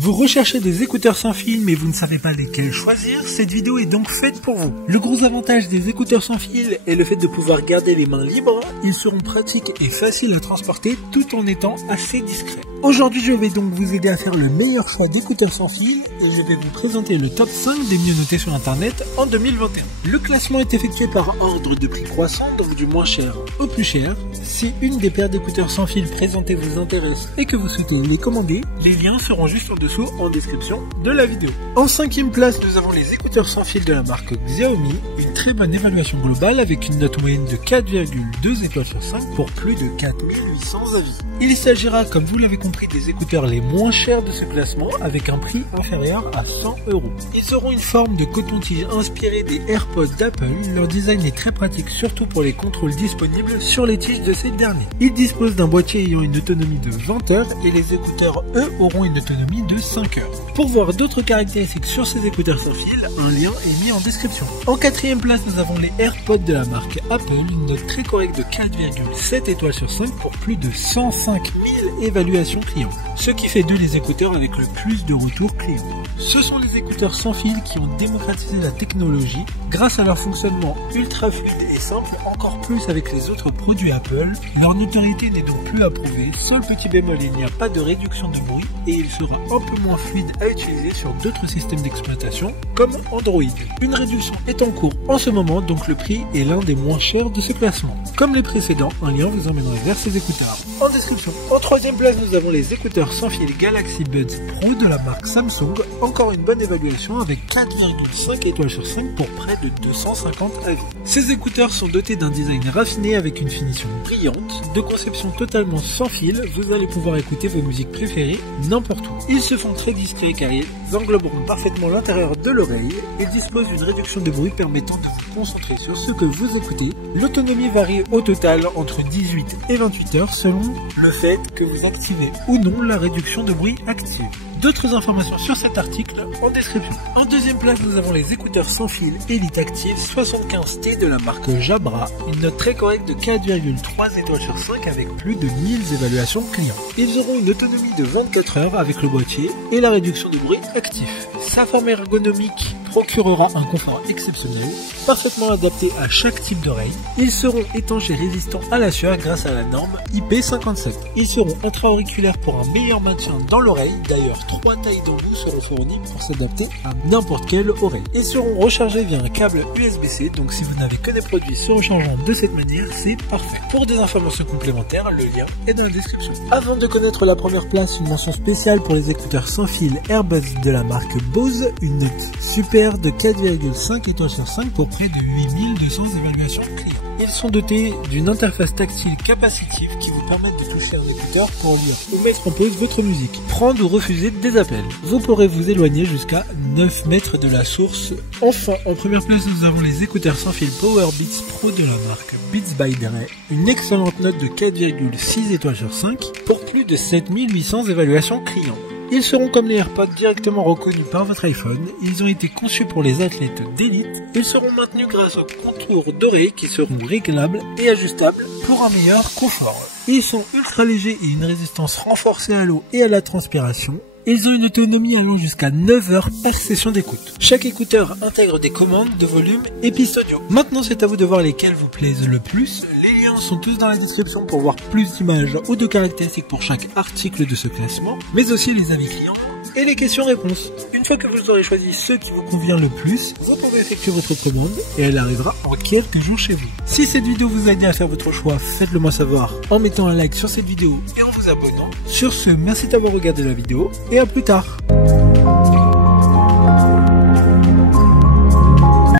Vous recherchez des écouteurs sans fil mais vous ne savez pas lesquels choisir? Cette vidéo est donc faite pour vous. Le gros avantage des écouteurs sans fil est le fait de pouvoir garder les mains libres. Ils seront pratiques et faciles à transporter tout en étant assez discrets. Aujourd'hui, je vais donc vous aider à faire le meilleur choix d'écouteurs sans fil et je vais vous présenter le top 5 des mieux notés sur internet en 2021. Le classement est effectué par ordre de prix croissant, donc du moins cher au plus cher. Si une des paires d'écouteurs sans fil présentées vous intéresse et que vous souhaitez les commander, les liens seront juste en dessous en description de la vidéo. En 5e place, nous avons les écouteurs sans fil de la marque Xiaomi, une très bonne évaluation globale avec une note moyenne de 4,2 étoiles sur 5 pour plus de 4800 avis. Il s'agira, comme vous l'avez compris, des écouteurs les moins chers de ce classement avec un prix inférieur à 100 €. Ils auront une forme de coton-tige inspirée des AirPods d'Apple. Leur design est très pratique, surtout pour les contrôles disponibles sur les tiges de ces derniers. Ils disposent d'un boîtier ayant une autonomie de 20 heures et les écouteurs, eux, auront une autonomie de 5 heures. Pour voir d'autres caractéristiques sur ces écouteurs sans fil, un lien est mis en description. En 4e place, nous avons les AirPods de la marque Apple, une note très correcte de 4,7 étoiles sur 5 pour plus de 105 000 évaluations clients, ce qui fait d'eux les écouteurs avec le plus de retours clients. Ce sont les écouteurs sans fil qui ont démocratisé la technologie grâce à leur fonctionnement ultra fluide et simple, encore plus avec les autres produits Apple. Leur notoriété n'est donc plus à prouver. Seul petit bémol, il n'y a pas de réduction de bruit et il sera un peu moins fluide à utiliser sur d'autres systèmes d'exploitation comme Android. Une réduction est en cours en ce moment, donc le prix est l'un des moins chers de ce classement. Comme les précédents, un lien vous emmènera vers ces écouteurs en description. En 3e place, nous avons les écouteurs sans fil Galaxy Buds Pro de la marque Samsung. Encore une bonne évaluation avec 4,5 étoiles sur 5 pour près de 250 avis. Ces écouteurs sont dotés d'un design raffiné avec une finition brillante, de conception totalement sans fil. Vous allez pouvoir écouter vos musiques préférées n'importe où. Ils se font très discrets car ils engloberont parfaitement l'intérieur de l'oreille et disposent d'une réduction de bruit permettant de vous concentrer sur ce que vous écoutez. L'autonomie varie au total entre 18 et 28 heures selon le fait que vous activez ou non la réduction de bruit active. D'autres informations sur cet article en description. En 2e place, nous avons les écouteurs sans fil Elite Active 75T de la marque Jabra, une note très correcte de 4,3 étoiles sur 5 avec plus de 1000 évaluations clients. Ils auront une autonomie de 24 heures avec le boîtier et la réduction de bruit actif. Sa forme ergonomique procurera un confort exceptionnel, parfaitement adapté à chaque type d'oreille. Ils seront étanches et résistants à la sueur grâce à la norme IP57. Ils seront intra-auriculaires pour un meilleur maintien dans l'oreille. D'ailleurs, 3 tailles d'embout seront fournies pour s'adapter à n'importe quelle oreille. Ils seront rechargés via un câble USB-C, donc si vous n'avez que des produits se rechargeant de cette manière, c'est parfait. Pour des informations complémentaires, le lien est dans la description. Avant de connaître la première place, une mention spéciale pour les écouteurs sans fil AirBuds de la marque Bose, une note super de 4,5 étoiles sur 5 pour près de 8200 évaluations clients. Ils sont dotés d'une interface tactile capacitive qui vous permet de toucher un écouteur pour lire ou mettre en pause votre musique, prendre ou refuser des appels. Vous pourrez vous éloigner jusqu'à 9 mètres de la source. Enfin, en première place, nous avons les écouteurs sans fil Powerbeats Pro de la marque Beats by Dre, une excellente note de 4,6 étoiles sur 5 pour plus de 7800 évaluations clients. Ils seront comme les AirPods directement reconnus par votre iPhone. Ils ont été conçus pour les athlètes d'élite. Ils seront maintenus grâce aux contours d'oreilles qui seront réglables et ajustables pour un meilleur confort. Ils sont ultra légers et une résistance renforcée à l'eau et à la transpiration. Ils ont une autonomie allant jusqu'à 9 heures par session d'écoute. Chaque écouteur intègre des commandes de volume et piste audio. Maintenant, c'est à vous de voir lesquels vous plaisent le plus. Les liens sont tous dans la description pour voir plus d'images ou de caractéristiques pour chaque article de ce classement, mais aussi les avis clients et les questions-réponses. Une fois que vous aurez choisi ceux qui vous convient le plus, vous pouvez effectuer votre commande et elle arrivera en quelques jours chez vous. Si cette vidéo vous a aidé à faire votre choix, faites-le moi savoir en mettant un like sur cette vidéo et en vous abonnant. Sur ce, merci d'avoir regardé la vidéo et à plus tard.